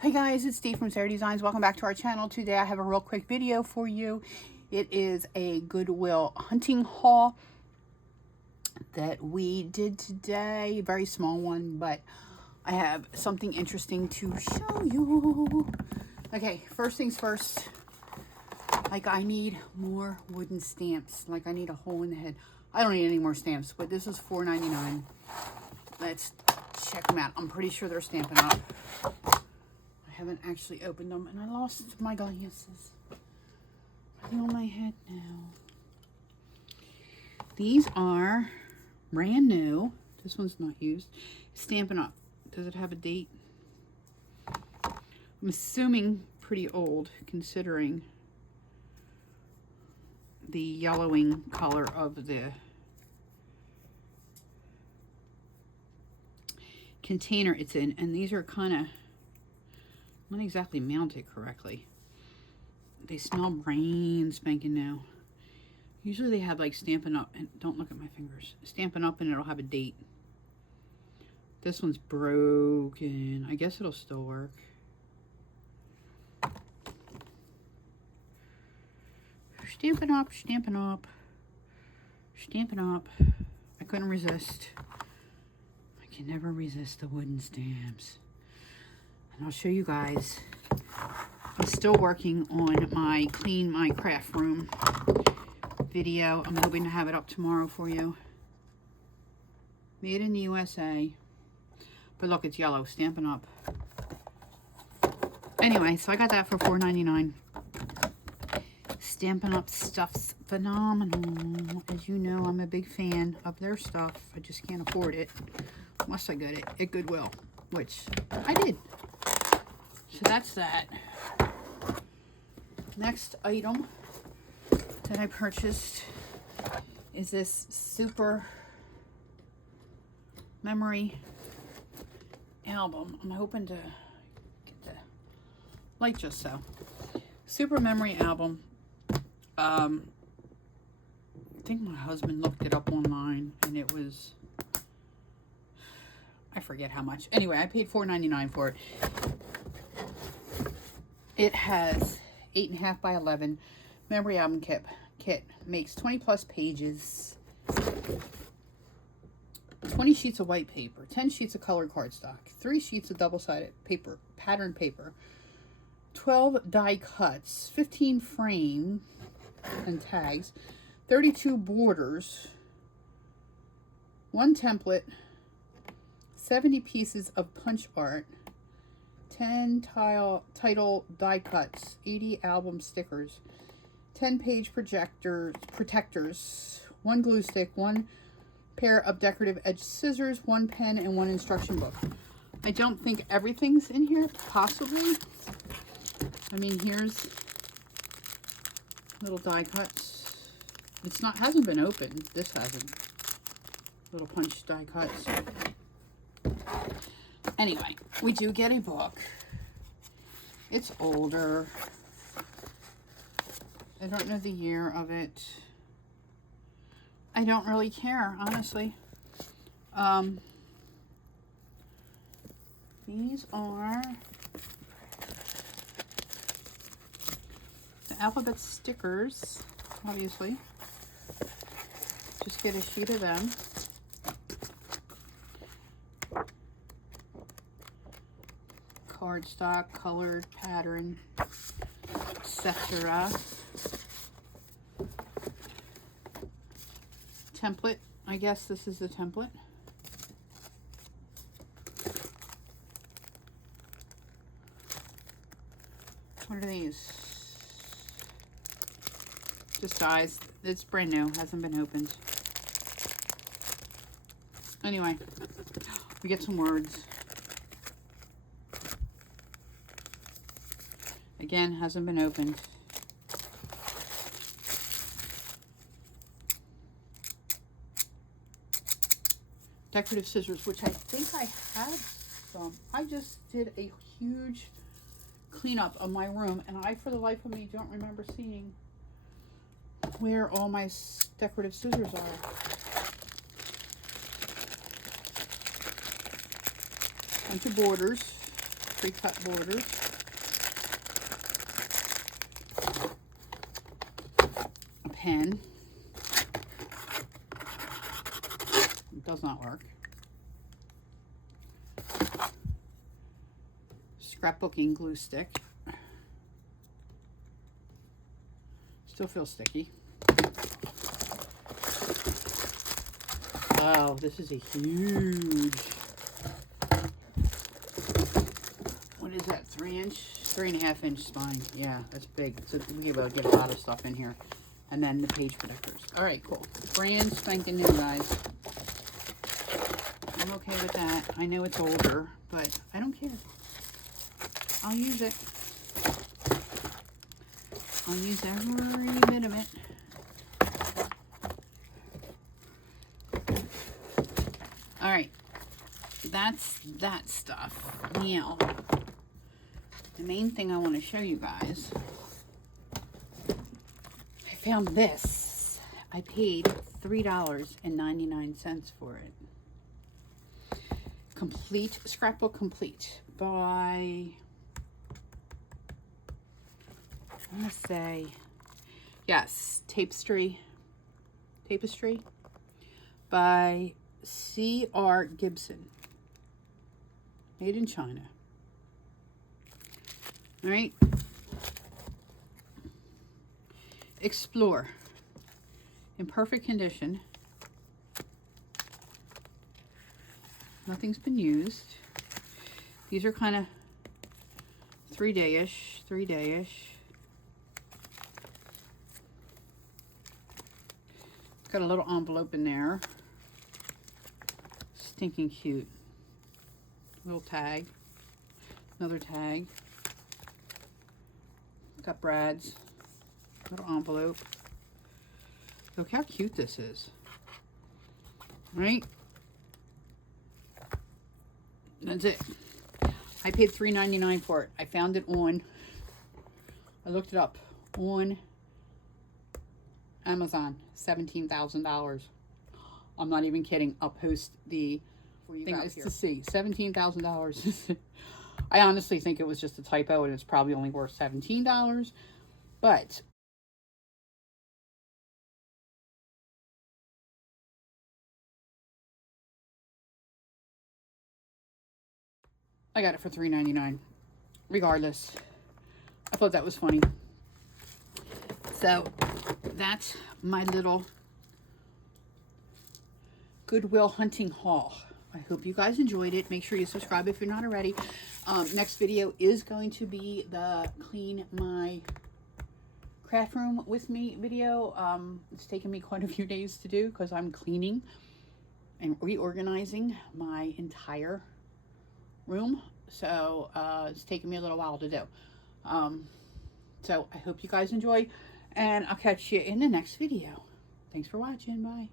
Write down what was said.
Hey guys, it's Steve from Sarah Designs. Welcome back to our channel. Today I have a real quick video for you. It is a Goodwill hunting haul that we did today. A very small one, but I have something interesting to show you. Okay, first things first. Like, I need more wooden stamps. Like, I need a hole in the head. I don't need any more stamps, but this is $4.99. Let's check them out. I'm pretty sure they're stamping up. I haven't actually opened them, and I lost my glasses. Are they on my head now? These are brand new. This one's not used. Stampin' Up. Does it have a date? I'm assuming pretty old, considering the yellowing color of the container it's in. And these are kind of not exactly mounted correctly. They smell brand spanking new. Usually they have like Stampin' Up, and don't look at my fingers. Stampin' Up and it'll have a date. This one's broken. I guess it'll still work. Stampin' Up, Stampin' Up, Stampin' Up. I couldn't resist. I can never resist the wooden stamps. And I'll show you guys. I'm still working on my clean my craft room video. I'm hoping to have it up tomorrow for you. Made in the USA. But look, it's yellow. Stampin' Up. Anyway, so I got that for $4.99. Stampin' Up stuff's phenomenal. As you know, I'm a big fan of their stuff. I just can't afford it unless I get it at Goodwill, which I did. So that's that. Next item that I purchased is this super memory album. I'm hoping to get the light just so. Super memory album. I think my husband looked it up online, and it was, I forget how much. Anyway, I paid $4.99 for it. It has 8.5 by 11 memory album kit. Makes 20 plus pages, 20 sheets of white paper, 10 sheets of colored cardstock, 3 sheets of double-sided paper, patterned paper, 12 die cuts, 15 frame and tags, 32 borders, 1 template, 70 pieces of punch art, 10 title die cuts, 80 album stickers, 10 page protectors, 1 glue stick, 1 pair of decorative edge scissors, 1 pen, and 1 instruction book. I don't think everything's in here, possibly. I mean, here's little die cuts. It's not, hasn't been opened. This hasn't. Little punch die cuts. Anyway, we do get a book. It's older. I don't know the year of it. I don't really care, honestly. These are the alphabet stickers, obviously. Just get a sheet of them. Cardstock, colored pattern, etc. Template. I guess this is the template. What are these? Just dies. It's brand new. Hasn't been opened. Anyway, we get some words. Again, hasn't been opened. Decorative scissors, which I think I had some. I just did a huge cleanup of my room, and I, for the life of me, don't remember seeing where all my decorative scissors are. Bunch of borders. pre-cut borders. A pen. It does not work. Scrapbooking glue stick. Still feels sticky. Oh, this is a huge, what is that, 3.5 inch spine. Yeah, that's big. So we'll be able to get a lot of stuff in here. And then the page protectors. All right, cool. Brand spanking new, guys. I'm okay with that. I know it's older, but I don't care. I'll use it. I'll use every bit of it. All right, that's that stuff. Now, the main thing I want to show you guys, I found this. I paid $3.99 for it. Complete, Scrapbook Complete by, I want to say, yes, Tapestry by C.R. Gibson. Made in China. All right. Explore. In perfect condition. Nothing's been used. These are kind of 3-day-ish. Got a little envelope in there. Stinking cute. Little tag. Another tag. Got Brad's. Little envelope. Look how cute this is. Right? That's it. I paid $3.99 for it. I found it on, I looked it up on Amazon. $17,000. I'm not even kidding. I'll post the thing to see. $17,000. I honestly think it was just a typo and it's probably only worth $17. But I got it for $3.99. Regardless, I thought that was funny. So that's my little Goodwill hunting haul. I hope you guys enjoyed it. Make sure you subscribe if you're not already. Next video is going to be the clean my craft room with me video. It's taken me quite a few days to do because I'm cleaning and reorganizing my entire room. So it's taken me a little while to do. So I hope you guys enjoy, and I'll catch you in the next video. Thanks for watching. Bye.